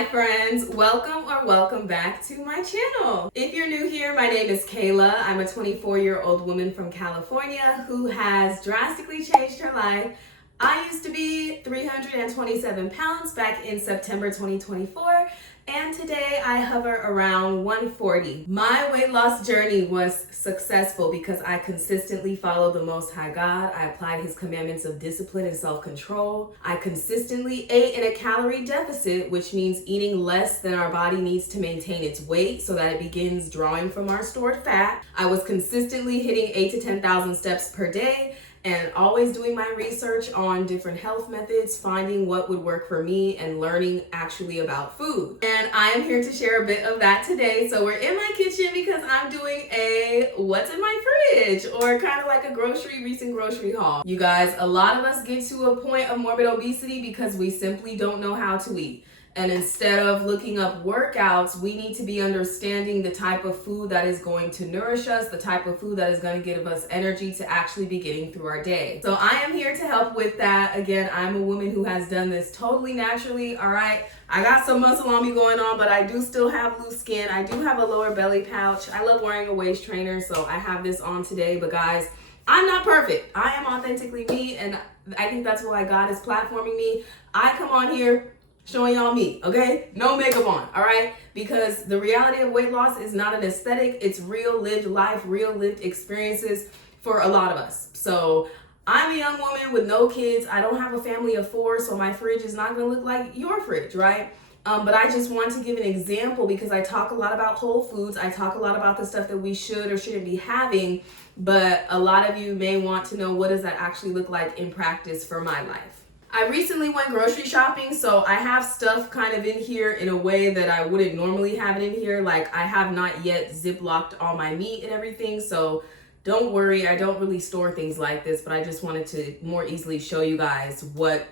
Hi friends, welcome back to my channel. If you're new here, my name is Kayla. I'm a 24-year-old woman from California who has drastically changed her life. I used to be 327 pounds back in September 2024, and today I hover around 140. My weight loss journey was successful because I consistently followed the Most High God. I applied His commandments of discipline and self-control. I consistently ate in a calorie deficit, which means eating less than our body needs to maintain its weight so that it begins drawing from our stored fat. I was consistently hitting 8,000 to 10,000 steps per day, and always doing my research on different health methods, finding what would work for me, and learning actually about food. And I am here to share a bit of that today. So we're in my kitchen because I'm doing a what's in my fridge, or kind of like a recent grocery haul. You guys, a lot of us get to a point of morbid obesity because we simply don't know how to eat. And instead of looking up workouts, we need to be understanding the type of food that is going to nourish us, the type of food that is going to give us energy to actually be getting through our day. So I am here to help with that. Again, I'm a woman who has done this totally naturally, all right? I got some muscle on me going on, but I do still have loose skin. I do have a lower belly pouch. I love wearing a waist trainer, so I have this on today. But guys, I'm not perfect. I am authentically me, and I think that's why God is platforming me. I come on here showing y'all me, okay? No makeup on, all right? Because the reality of weight loss is not an aesthetic. It's real lived life, real lived experiences for a lot of us. So I'm a young woman with no kids. I don't have a family of 4, so my fridge is not gonna look like your fridge, right? But I just want to give an example because I talk a lot about whole foods. I talk a lot about the stuff that we should or shouldn't be having, but a lot of you may want to know, what does that actually look like in practice for my life? I recently went grocery shopping, so I have stuff kind of in here in a way that I wouldn't normally have it in here. Like, I have not yet ziplocked all my meat and everything, so don't worry, I don't really store things like this, but I just wanted to more easily show you guys what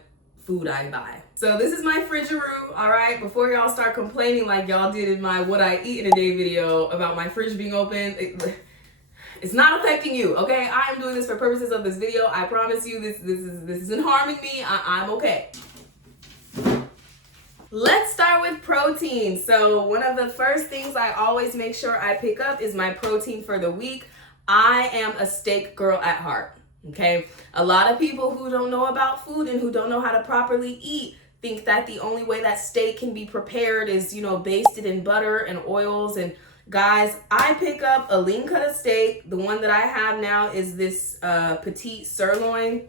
food I buy. So this is my fridgeroo, all right? Before y'all start complaining like y'all did in my what I eat in a day video about my fridge being open, it's not affecting you, okay? I am doing this for purposes of this video. I promise you this isn't harming me. I'm okay. Let's start with protein. So one of the first things I always make sure I pick up is my protein for the week. I am a steak girl at heart, okay? A lot of people who don't know about food and who don't know how to properly eat think that the only way that steak can be prepared is, basted in butter and oils. And guys, I pick up a lean cut of steak. The one that I have now is this petite sirloin,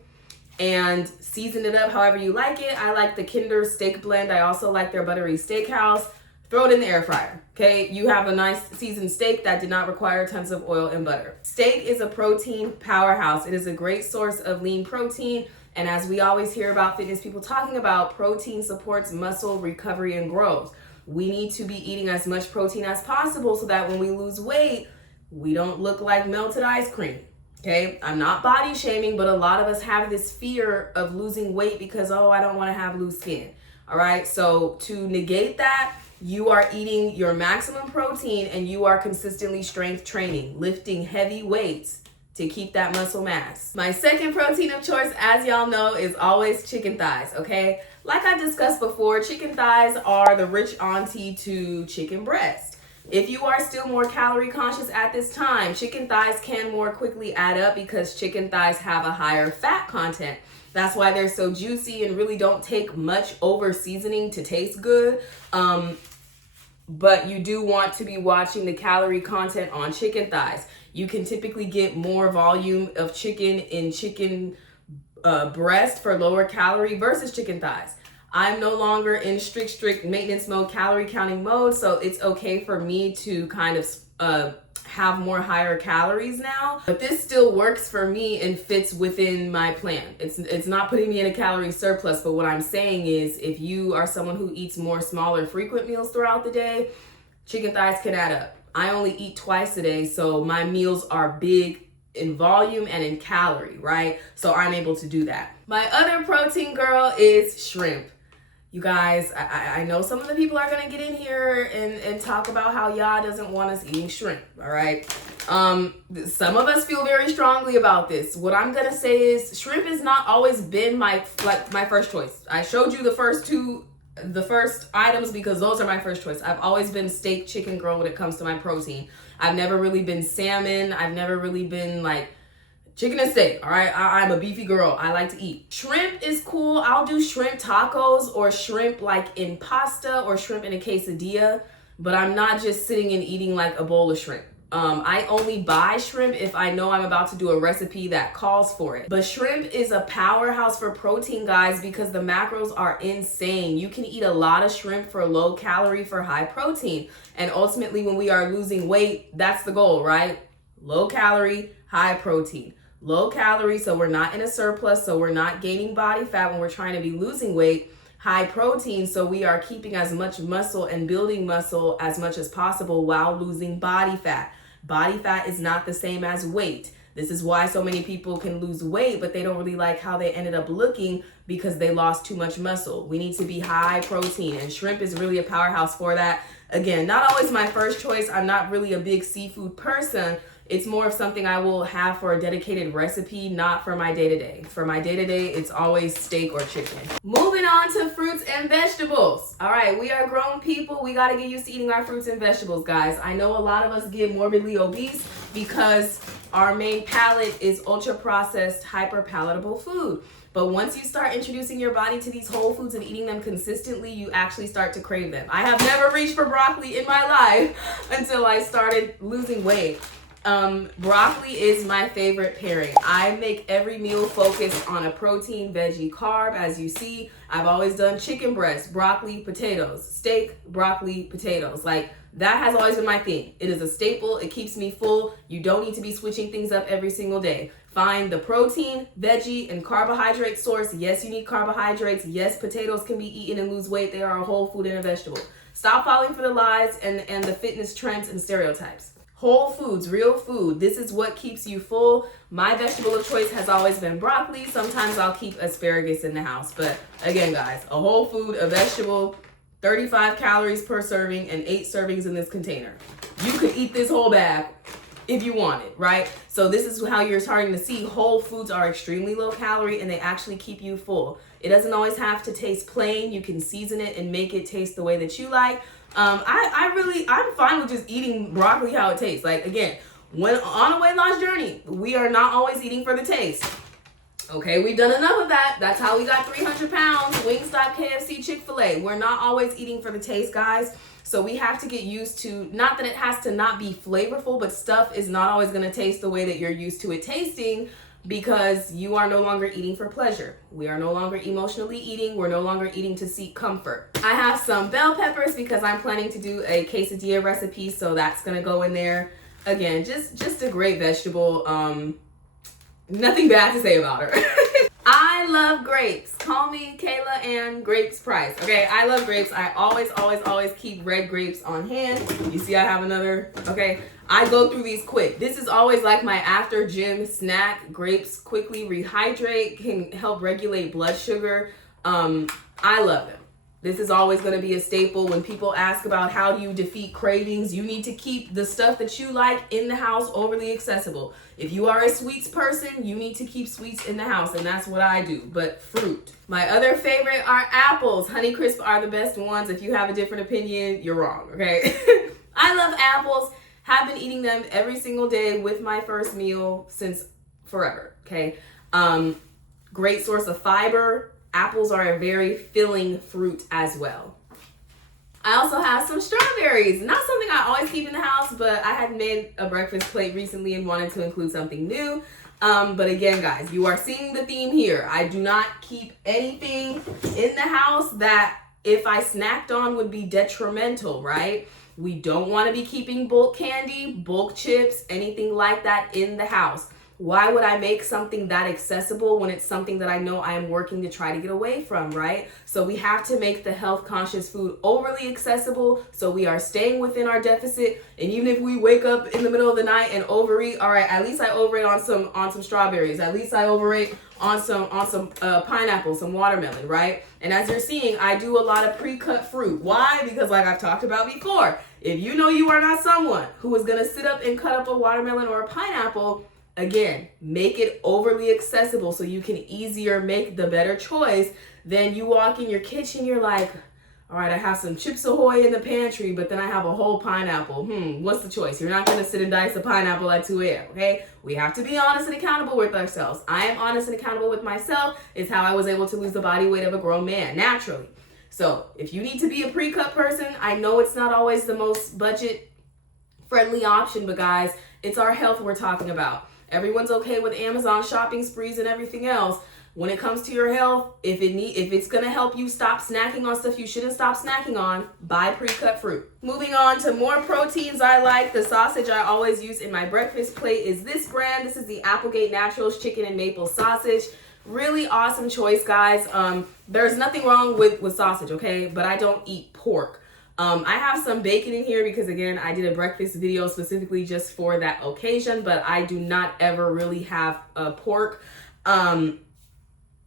and season it up however you like it. I like the Kinder steak blend. I also like their buttery steakhouse. Throw it in the air fryer, okay? You have a nice seasoned steak that did not require tons of oil and butter. Steak is a protein powerhouse. It is a great source of lean protein. And as we always hear about fitness people talking about, protein supports muscle recovery and growth. We need to be eating as much protein as possible so that when we lose weight, we don't look like melted ice cream, okay? I'm not body shaming, but a lot of us have this fear of losing weight because, I don't want to have loose skin, all right? So to negate that, you are eating your maximum protein and you are consistently strength training, lifting heavy weights to keep that muscle mass. My second protein of choice, as y'all know, is always chicken thighs, okay? Like I discussed before, chicken thighs are the rich auntie to chicken breast. If you are still more calorie conscious at this time, chicken thighs can more quickly add up because chicken thighs have a higher fat content. That's why they're so juicy and really don't take much over seasoning to taste good. But you do want to be watching the calorie content on chicken thighs. You can typically get more volume of chicken in chicken breast for lower calorie versus chicken thighs. I'm no longer in strict maintenance mode, calorie counting mode, so it's okay for me to kind of have more higher calories now. But this still works for me and fits within my plan. It's not putting me in a calorie surplus, but what I'm saying is if you are someone who eats more smaller frequent meals throughout the day, chicken thighs can add up. I only eat twice a day, so my meals are big in volume and in calorie, right? So I'm able to do that. My other protein girl is shrimp. You guys, I know some of the people are gonna get in here and talk about how Yah doesn't want us eating shrimp, all right? Some of us feel very strongly about this. What I'm gonna say is shrimp has not always been my first choice. I showed you the first two the first items because those are my first choice. I've always been steak, chicken girl when it comes to my protein. I've never really been salmon. I've never really been like chicken and steak, all right? I'm a beefy girl. I like to eat. Shrimp is cool. I'll do shrimp tacos or shrimp like in pasta or shrimp in a quesadilla, but I'm not just sitting and eating like a bowl of shrimp. I only buy shrimp if I know I'm about to do a recipe that calls for it. But shrimp is a powerhouse for protein, guys, because the macros are insane. You can eat a lot of shrimp for low calorie for high protein. And ultimately, when we are losing weight, that's the goal, right? Low calorie, high protein. Low calorie, so we're not in a surplus, so we're not gaining body fat when we're trying to be losing weight. High protein, so we are keeping as much muscle and building muscle as much as possible while losing body fat. Body fat is not the same as weight. This is why so many people can lose weight, but they don't really like how they ended up looking because they lost too much muscle. We need to be high protein, and shrimp is really a powerhouse for that. Again, not always my first choice. I'm not really a big seafood person. It's more of something I will have for a dedicated recipe, not for my day-to-day. For my day-to-day, it's always steak or chicken. Moving on to fruits and vegetables. All right, we are grown people. We got to get used to eating our fruits and vegetables, guys. I know a lot of us get morbidly obese because our main palate is ultra-processed, hyper-palatable food. But once you start introducing your body to these whole foods and eating them consistently, you actually start to crave them. I have never reached for broccoli in my life until I started losing weight. Broccoli is my favorite pairing. I make every meal focus on a protein, veggie, carb. As you see, I've always done chicken breast, broccoli, potatoes, steak, broccoli, potatoes. Like, that has always been my thing. It is a staple. It keeps me full. You don't need to be switching things up every single day. Find the protein, veggie, and carbohydrate source. Yes, you need carbohydrates. Yes, potatoes can be eaten and lose weight. They are a whole food and a vegetable. Stop falling for the lies and the fitness trends and stereotypes. Whole foods, real food. This is what keeps you full. My vegetable of choice has always been broccoli. Sometimes I'll keep asparagus in the house. But again, guys, a whole food, a vegetable, 35 calories per serving and 8 servings in this container. You could eat this whole bag if you wanted, right? So this is how you're starting to see whole foods are extremely low calorie and they actually keep you full. It doesn't always have to taste plain. You can season it and make it taste the way that you like. I'm fine with just eating broccoli how it tastes. Like, again, when on a weight loss journey, we are not always eating for the taste. Okay, we've done enough of that. That's how we got 300 pounds. Wingstop, KFC, Chick-fil-A. We're not always eating for the taste, guys. So we have to get used to, not that it has to not be flavorful, but stuff is not always going to taste the way that you're used to it tasting because you are no longer eating for pleasure. We are no longer emotionally eating. We're no longer eating to seek comfort. I have some bell peppers because I'm planning to do a quesadilla recipe, so that's going to go in there. Again, just a great vegetable. Nothing bad to say about her. I love grapes. Call me Kayla and Grapes Price. Okay, I love grapes. I always keep red grapes on hand. You see I have another, okay? I go through these quick. This is always like my after gym snack. Grapes quickly rehydrate, can help regulate blood sugar. I love them. This is always going to be a staple. When people ask about how do you defeat cravings, you need to keep the stuff that you like in the house overly accessible. If you are a sweets person, you need to keep sweets in the house, and that's what I do. But fruit. My other favorite are apples. Honeycrisp are the best ones. If you have a different opinion, you're wrong, okay? I love apples. Have been eating them every single day with my first meal since forever, okay? Great source of fiber. Apples are a very filling fruit as well. I also have some strawberries. Not something I always keep in the house, but I had made a breakfast plate recently and wanted to include something new. But again, guys, you are seeing the theme here. I do not keep anything in the house that if I snacked on would be detrimental, right? We don't want to be keeping bulk candy, bulk chips, anything like that in the house. Why would I make something that accessible when it's something that I know I am working to try to get away from, right? So we have to make the health conscious food overly accessible so we are staying within our deficit. And even if we wake up in the middle of the night and overeat, all right, at least I overate on some strawberries. At least I overate on some pineapple, some watermelon, right? And as you're seeing, I do a lot of pre-cut fruit. Why? Because like I've talked about before, if you know you are not someone who is going to sit up and cut up a watermelon or a pineapple, again, make it overly accessible so you can easier make the better choice than you walk in your kitchen, you're like, All right, I have some Chips Ahoy in the pantry, but then I have a whole pineapple. What's the choice? You're not going to sit and dice a pineapple at 2 a.m., okay? We have to be honest and accountable with ourselves. I am honest and accountable with myself. It's how I was able to lose the body weight of a grown man, naturally. So if you need to be a pre-cut person, I know it's not always the most budget-friendly option, but guys, it's our health we're talking about. Everyone's okay with Amazon shopping sprees and everything else. When it comes to your health, if it's going to help you stop snacking on stuff you shouldn't stop snacking on, buy pre-cut fruit. Moving on to more proteins I like. The sausage I always use in my breakfast plate is this brand. This is the Applegate Naturals Chicken and Maple Sausage. Really awesome choice, guys. There's nothing wrong with sausage, okay? But I don't eat pork. I have some bacon in here because, again, I did a breakfast video specifically just for that occasion, but I do not ever really have pork.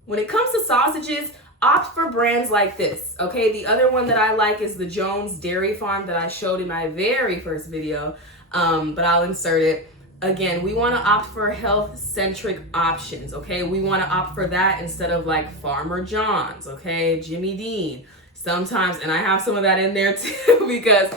When it comes to sausages, opt for brands like this, okay? The other one that I like is the Jones Dairy Farm that I showed in my very first video, but I'll insert it. Again, we want to opt for health-centric options, okay? We want to opt for that instead of like Farmer John's, okay? Jimmy Dean. Sometimes, and I have some of that in there too because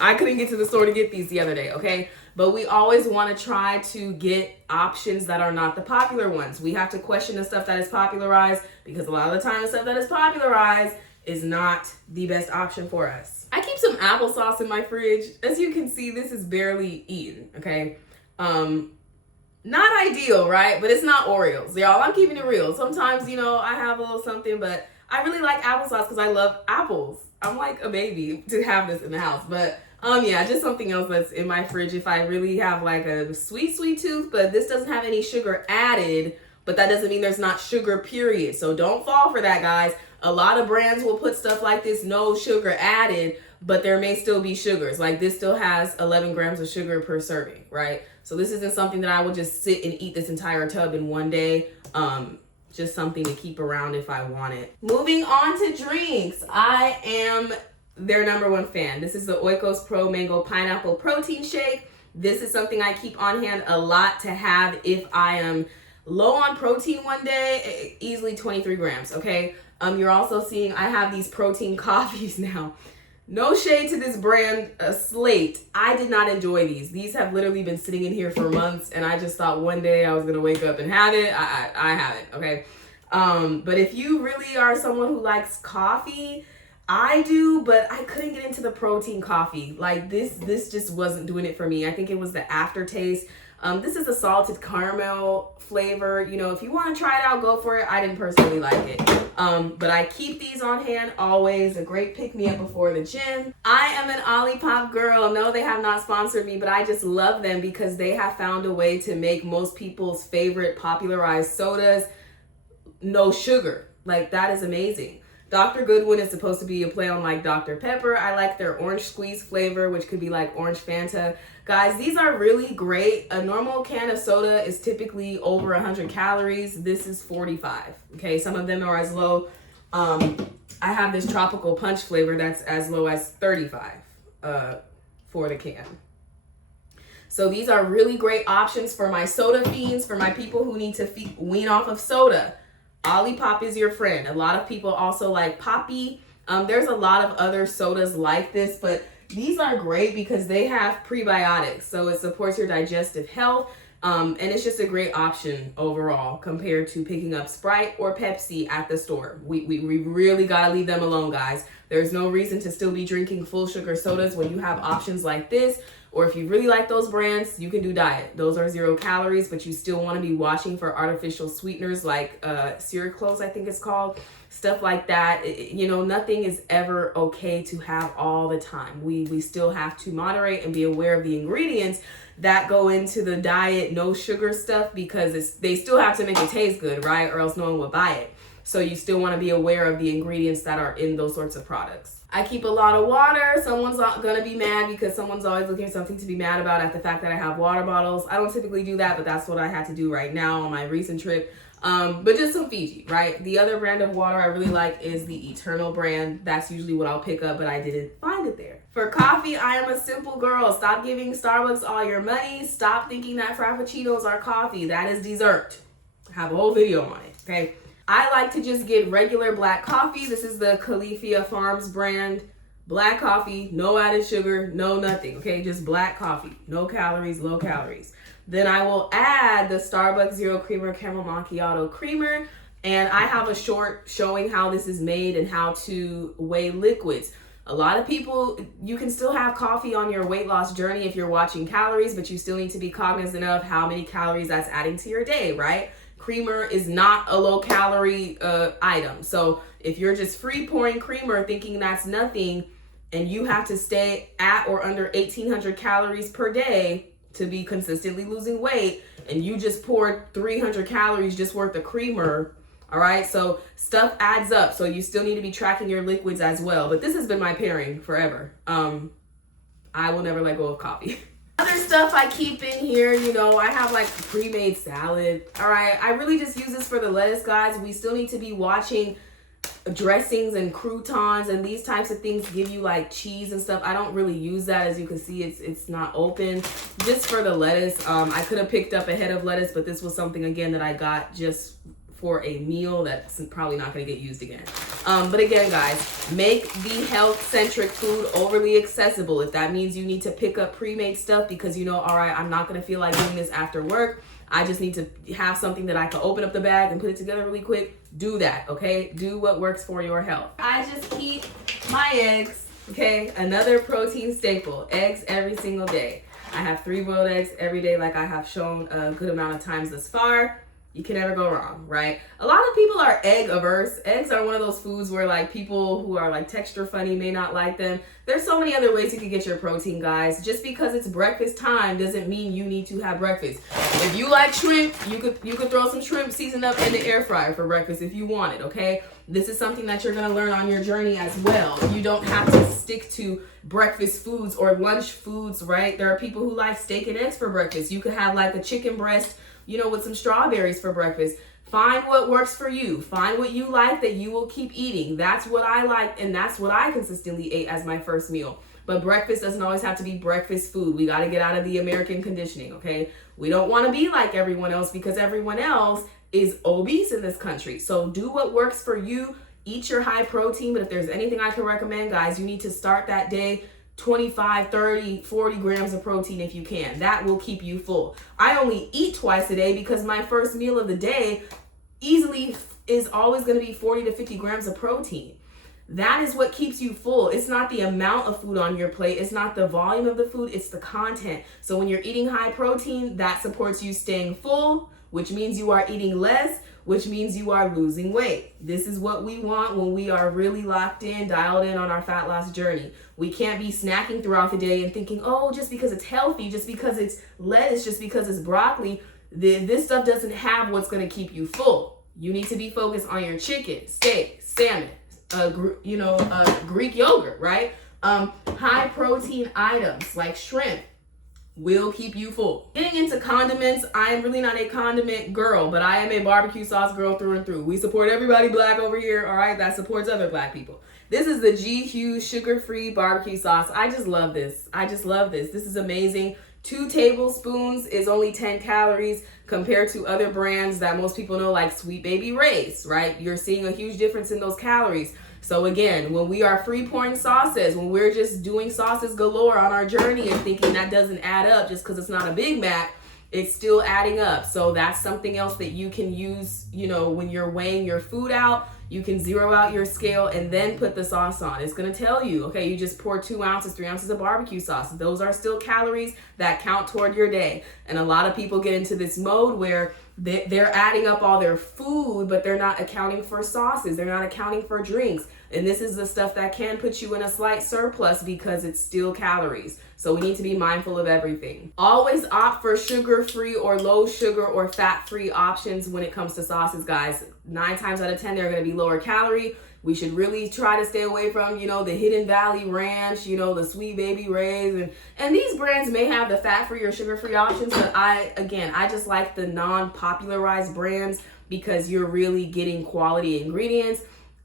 I couldn't get to the store to get these the other day, okay? But we always want to try to get options that are not the popular ones. We have to question the stuff that is popularized because a lot of the time the stuff that is popularized is not the best option for us. I keep some applesauce in my fridge. As you can see, this is barely eaten, okay? Not ideal, right? But it's not Oreos. Y'all, I'm keeping it real. Sometimes, you know, I have a little something, but I really like applesauce because I love apples. I'm like a baby to have this in the house. But yeah, just something else that's in my fridge if I really have like a sweet tooth, but this doesn't have any sugar added, but that doesn't mean there's not sugar, period. So don't fall for that, guys. A lot of brands will put stuff like this, no sugar added, but there may still be sugars. Like this still has 11 grams of sugar per serving, right? So this isn't something that I would just sit and eat this entire tub in one day. Just something to keep around if I want it. Moving on to drinks. I am their #1 fan. This is the Oikos Pro Mango Pineapple Protein Shake. This is something I keep on hand a lot to have if I am low on protein one day, easily 23 grams, okay? You're also seeing I have these protein coffees now. No shade to this brand, Slate. I did not enjoy these. These have literally been sitting in here for months, and I just thought one day I was gonna wake up and have it. I haven't, okay? But if you really are someone who likes coffee, I do, but I couldn't get into the protein coffee. Like this just wasn't doing it for me. I think it was the aftertaste. This is a salted caramel flavor. You know, if you want to try it out, go for it. I didn't personally like it. But I keep these on hand always. A great pick-me-up before the gym. I am an Olipop girl. No, they have not sponsored me, but I just love them because they have found a way to make most people's favorite popularized sodas no sugar. Like, that is amazing. Dr. Goodwin is supposed to be a play on like Dr. Pepper. I like their orange squeeze flavor, which could be like orange Fanta. Guys, these are really great. A normal can of soda is typically over 100 calories. This is 45. Okay, some of them are as low. I have this tropical punch flavor that's as low as 35 for the can. So these are really great options for my soda fiends, for my people who need to wean off of soda. Olipop is your friend. A lot of people also like Poppy. There's a lot of other sodas like this, but these are great because they have prebiotics. So it supports your digestive health. And it's just a great option overall compared to picking up Sprite or Pepsi at the store. We really got to leave them alone, guys. There's no reason to still be drinking full sugar sodas when you have options like this. Or if you really like those brands, you can do diet. Those are 0 calories, but you still want to be watching for artificial sweeteners like Syraclose, I think it's called. Stuff like that. You know, nothing is ever okay to have all the time. We still have to moderate and be aware of the ingredients that go into the diet, no sugar stuff, because they still have to make it taste good, right? Or else no one would buy it. So you still want to be aware of the ingredients that are in those sorts of products. I keep a lot of water. Someone's gonna be mad because someone's always looking for something to be mad about at the fact that I have water bottles. I don't typically do that, but that's what I had to do right now on my recent trip. But just some Fiji, right? The other brand of water I really like is the Eternal brand. That's usually what I'll pick up, but I didn't find it there. For coffee, I am a simple girl. Stop giving Starbucks all your money. Stop thinking that Frappuccinos are coffee. That is dessert. I have a whole video on it, okay? I like to just get regular black coffee. This is the Califia Farms brand. Black coffee, no added sugar, no nothing, okay? Just black coffee, no calories, low calories. Then I will add the Starbucks Zero Creamer Caramel Macchiato Creamer, and I have a short showing how this is made and how to weigh liquids. A lot of people, you can still have coffee on your weight loss journey if you're watching calories, but you still need to be cognizant of how many calories that's adding to your day, right? Creamer is not a low calorie item. So if you're just free pouring creamer thinking that's nothing, and you have to stay at or under 1,800 calories per day to be consistently losing weight, and you just poured 300 calories just worth of creamer, all right? So stuff adds up. So you still need to be tracking your liquids as well. But this has been my pairing forever. I will never let go of coffee. Other stuff I keep in here, you know, I have like pre-made salad, all right? I really just use this for the lettuce, guys. We still need to be watching dressings and croutons and these types of things give you like cheese and stuff. I don't really use that. As you can see, it's not open. Just for the lettuce, I could have picked up a head of lettuce, but this was something again that I got just for a meal that's probably not going to get used again. But again, guys, make the health-centric food overly accessible. If that means you need to pick up pre-made stuff because you know, all right, I'm not going to feel like doing this after work, I just need to have something that I can open up the bag and put it together really quick. Do that, okay? Do what works for your health. I just keep my eggs, okay? Another protein staple, eggs every single day. I have 3 boiled eggs every day like I have shown a good amount of times thus far. You can never go wrong, right? A lot of people are egg averse. Eggs are one of those foods where like people who are like texture funny may not like them. There's so many other ways you can get your protein, guys. Just because it's breakfast time doesn't mean you need to have breakfast. If you like shrimp, you could throw some shrimp seasoned up in the air fryer for breakfast if you want it, okay? This is something that you're gonna learn on your journey as well. You don't have to stick to breakfast foods or lunch foods, right? There are people who like steak and eggs for breakfast. You could have like a chicken breast, you know, with some strawberries for breakfast. Find what works for you. Find what you like that you will keep eating. That's what I like, and that's what I consistently ate as my first meal. But breakfast doesn't always have to be breakfast food. We got to get out of the American conditioning, okay? We don't want to be like everyone else because everyone else is obese in this country. So do what works for you. Eat your high protein, but if there's anything I can recommend, guys, you need to start that day 25, 30, 40 grams of protein if you can. That will keep you full. I only eat twice a day because my first meal of the day easily is always going to be 40 to 50 grams of protein. That is what keeps you full. It's not the amount of food on your plate. It's not the volume of the food. It's the content. So when you're eating high protein, that supports you staying full, which means you are eating less, which means you are losing weight. This is what we want when we are really locked in, dialed in on our fat loss journey. We can't be snacking throughout the day and thinking, oh, just because it's healthy, just because it's lettuce, just because it's broccoli, this stuff doesn't have what's going to keep you full. You need to be focused on your chicken, steak, salmon, Greek yogurt, right? High protein items like shrimp will keep you full. Getting into condiments, I am really not a condiment girl, but I am a barbecue sauce girl through and through. We support everybody black over here, all right? That supports other black people. This is the G Hughes sugar-free barbecue sauce. I just love this. This is amazing. 2 tablespoons is only 10 calories compared to other brands that most people know like Sweet Baby Ray's, right? You're seeing a huge difference in those calories. So again, when we are free pouring sauces, when we're just doing sauces galore on our journey and thinking that doesn't add up just because it's not a Big Mac, it's still adding up. So that's something else that you can use, you know, when you're weighing your food out. You can zero out your scale and then put the sauce on. It's gonna tell you, okay, you just pour 2 ounces, 3 ounces of barbecue sauce. Those are still calories that count toward your day. And a lot of people get into this mode where they're adding up all their food, but they're not accounting for sauces. They're not accounting for drinks. And this is the stuff that can put you in a slight surplus because it's still calories. So we need to be mindful of everything. Always opt for sugar-free or low sugar or fat-free options when it comes to sauces, guys. 9 times out of 10, they're gonna be lower calorie. We should really try to stay away from, you know, the Hidden Valley Ranch, you know, the Sweet Baby Ray's. And these brands may have the fat-free or sugar-free options, but I just like the non-popularized brands because you're really getting quality ingredients.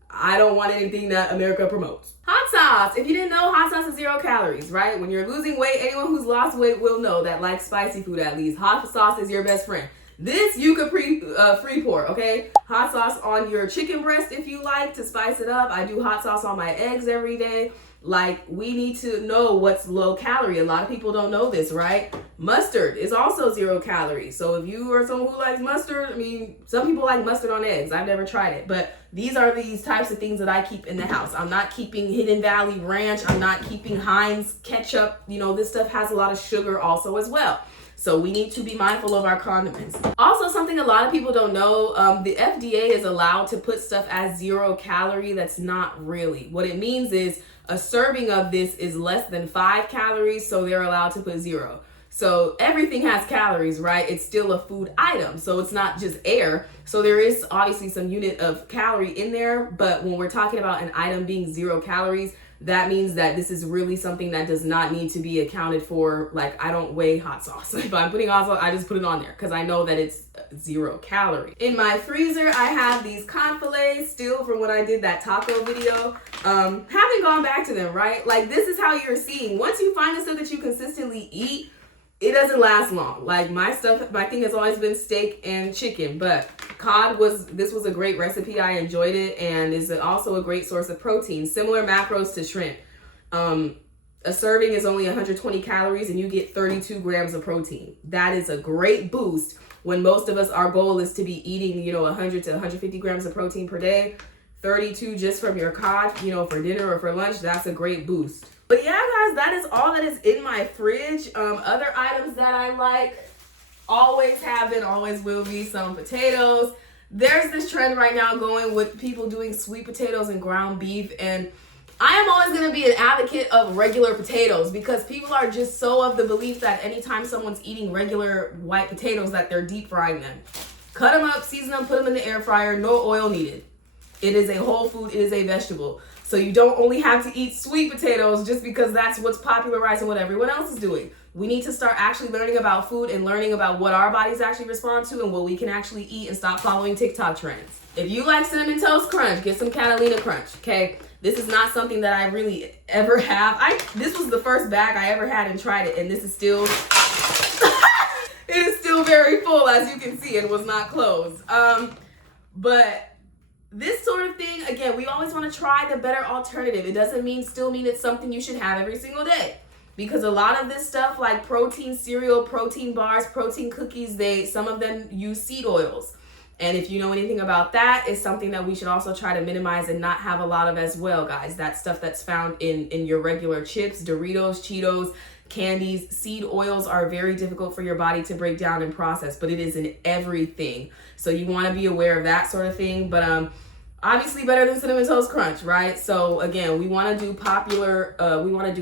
I don't want anything that America promotes. Hot sauce. If you didn't know, hot sauce is 0 calories, right? When you're losing weight, anyone who's lost weight will know that, like spicy food at least, hot sauce is your best friend. This you could free pour, okay? Hot sauce on your chicken breast if you like to spice it up. I do hot sauce on my eggs every day. Like, we need to know what's low calorie. A lot of people don't know this, right? Mustard is also 0 calories. So if you are someone who likes mustard, I mean, some people like mustard on eggs. I've never tried it, but these are these types of things that I keep in the house. I'm not keeping Hidden Valley Ranch. I'm not keeping Heinz ketchup. You know, this stuff has a lot of sugar also as well. So we need to be mindful of our condiments. Also, something a lot of people don't know, the FDA is allowed to put stuff as 0 calorie. That's not really. What it means is a serving of this is less than 5 calories, so they're allowed to put 0. So everything has calories, right? It's still a food item, so it's not just air. So there is obviously some unit of calorie in there, but when we're talking about an item being 0 calories, that means that this is really something that does not need to be accounted for. Like, I don't weigh hot sauce. If I'm putting hot sauce, I just put it on there because I know that it's 0 calorie. In my freezer, I have these cod fillets still from when I did that taco video. Haven't gone back to them, right? Like, this is how you're seeing. Once you find the stuff that you consistently eat, it doesn't last long. Like, my thing has always been steak and chicken, but this was a great recipe. I enjoyed it, and is also a great source of protein. Similar macros to shrimp. A serving is only 120 calories and you get 32 grams of protein. That is a great boost when most of us, our goal is to be eating, 100 to 150 grams of protein per day. 32 just from your cod, for dinner or for lunch, that's a great boost. But yeah, guys, that is all that is in my fridge. Other items that I like, always have been, always will be, some potatoes. There's this trend right now going with people doing sweet potatoes and ground beef, and I am always going to be an advocate of regular potatoes because people are just so of the belief that anytime someone's eating regular white potatoes that they're deep frying them. Cut them up, season them, put them in the air fryer, no oil needed. It is a whole food, it is a vegetable. So you don't only have to eat sweet potatoes just because that's what's popularized and what everyone else is doing. We need to start actually learning about food and learning about what our bodies actually respond to and what we can actually eat and stop following TikTok trends. If you like Cinnamon Toast Crunch, get some Catalina Crunch, okay? This is not something that I really ever have. This was the first bag I ever had and tried it, and this is still, it is still very full, as you can see, and was not closed. But this sort of thing, again, we always want to try the better alternative. It doesn't still mean it's something you should have every single day. Because a lot of this stuff like protein cereal, protein bars, protein cookies, some of them use seed oils. And if you know anything about that, it's something that we should also try to minimize and not have a lot of as well, guys. That stuff that's found in your regular chips, Doritos, Cheetos, candies. Seed oils are very difficult for your body to break down and process, but it is in everything. So you want to be aware of that sort of thing. But obviously better than Cinnamon Toast Crunch, right? So again, we want to do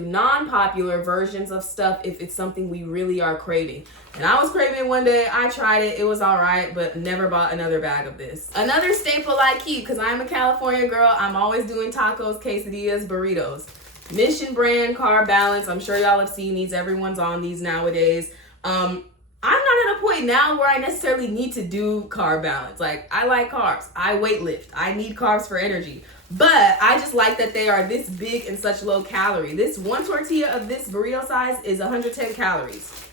non-popular versions of stuff if it's something we really are craving. And I was craving it one day, I tried it, it was all right, but never bought another bag of this. Another staple I keep, because I'm a California girl, I'm always doing tacos, quesadillas, burritos. Mission brand, Carb Balance, I'm sure y'all have seen these, everyone's on these nowadays. I'm not at a point now where I necessarily need to do carb balance. Like, I like carbs. I weightlift. I need carbs for energy. But I just like that they are this big and such low calorie. This one tortilla of this burrito size is 110 calories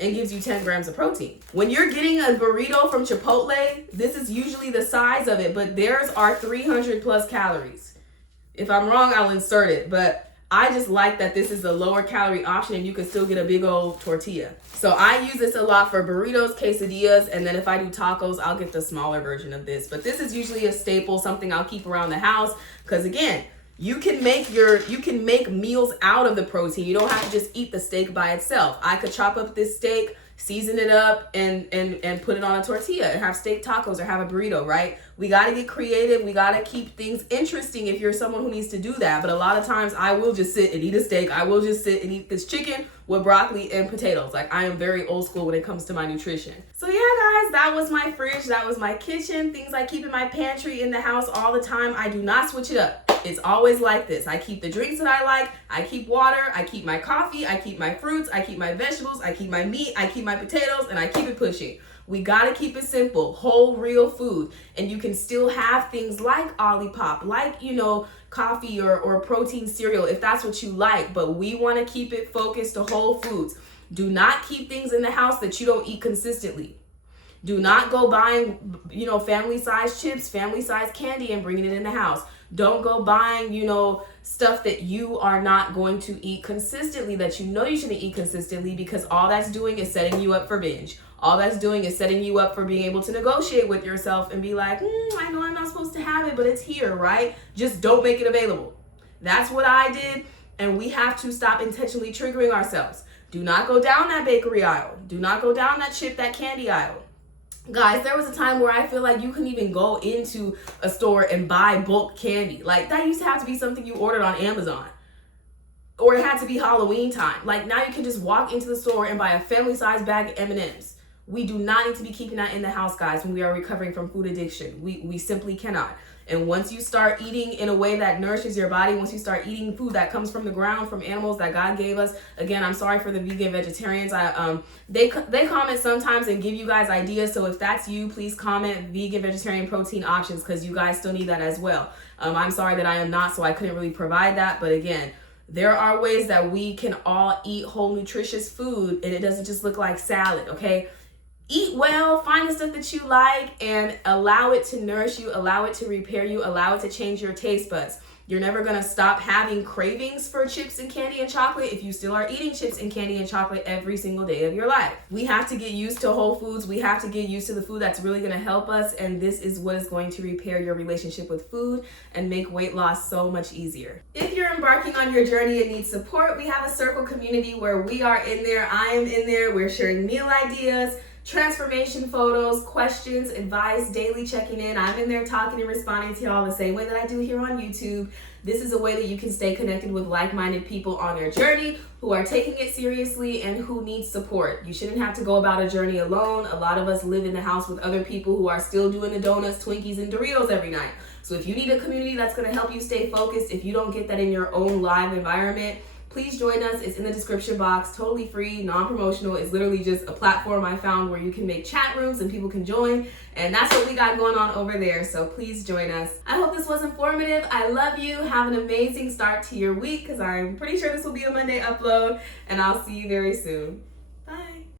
and gives you 10 grams of protein. When you're getting a burrito from Chipotle, this is usually the size of it, but theirs are 300 plus calories. If I'm wrong, I'll insert it, but I just like that this is a lower calorie option and you can still get a big old tortilla. So I use this a lot for burritos, quesadillas, and then if I do tacos, I'll get the smaller version of this. But this is usually a staple, something I'll keep around the house because again, you can make meals out of the protein. You don't have to just eat the steak by itself. I could chop up this steak, season it up, and put it on a tortilla and have steak tacos or have a burrito, right? We got to get creative. We got to keep things interesting if you're someone who needs to do that. But a lot of times I will just sit and eat a steak. I will just sit and eat this chicken with broccoli and potatoes. Like, I am very old school when it comes to my nutrition. So yeah, guys, that was my fridge. That was my kitchen. Things I keep in my pantry in the house all the time. I do not switch it up. It's always like this. I keep the drinks that I like. I keep water. I keep my coffee. I keep my fruits. I keep my vegetables. I keep my meat. I keep my potatoes, and I keep it pushing. We gotta keep it simple, whole, real food. And you can still have things like Olipop, like, coffee or protein cereal if that's what you like. But we wanna keep it focused to whole foods. Do not keep things in the house that you don't eat consistently. Do not go buying, family size chips, family size candy and bringing it in the house. Don't go buying, stuff that you are not going to eat consistently, that you know you shouldn't eat consistently, because all that's doing is setting you up for binge. All that's doing is setting you up for being able to negotiate with yourself and be like, I know I'm not supposed to have it, but it's here, right? Just don't make it available. That's what I did, and we have to stop intentionally triggering ourselves. Do not go down that bakery aisle. Do not go down that chip, that candy aisle. Guys, there was a time where I feel like you couldn't even go into a store and buy bulk candy. Like, that used to have to be something you ordered on Amazon. Or it had to be Halloween time. Like, now you can just walk into the store and buy a family-sized bag of M&Ms. We do not need to be keeping that in the house, guys, when we are recovering from food addiction. We simply cannot. And once you start eating in a way that nourishes your body, once you start eating food that comes from the ground, from animals that God gave us, again, I'm sorry for the vegan vegetarians. They comment sometimes and give you guys ideas. So if that's you, please comment vegan vegetarian protein options, because you guys still need that as well. I'm sorry that I am not, so I couldn't really provide that. But again, there are ways that we can all eat whole, nutritious food, and it doesn't just look like salad, okay? Eat well, find the stuff that you like, and allow it to nourish you, allow it to repair you, allow it to change your taste buds. You're never gonna stop having cravings for chips and candy and chocolate if you still are eating chips and candy and chocolate every single day of your life. We have to get used to whole foods. We have to get used to the food that's really gonna help us, and this is what is going to repair your relationship with food and make weight loss so much easier. If you're embarking on your journey and need support, we have a circle community where we are in there. I am in there. We're sharing meal ideas, transformation photos, questions, advice, daily checking in. I'm in there talking and responding to y'all the same way that I do here on YouTube. This is a way that you can stay connected with like-minded people on their journey who are taking it seriously and who need support. You shouldn't have to go about a journey alone. A lot of us live in the house with other people who are still doing the donuts, Twinkies, and Doritos every night. So if you need a community that's going to help you stay focused, if you don't get that in your own live environment, please join us. It's in the description box, totally free, non-promotional. It's literally just a platform I found where you can make chat rooms and people can join. And that's what we got going on over there. So please join us. I hope this was informative. I love you. Have an amazing start to your week, because I'm pretty sure this will be a Monday upload. And I'll see you very soon.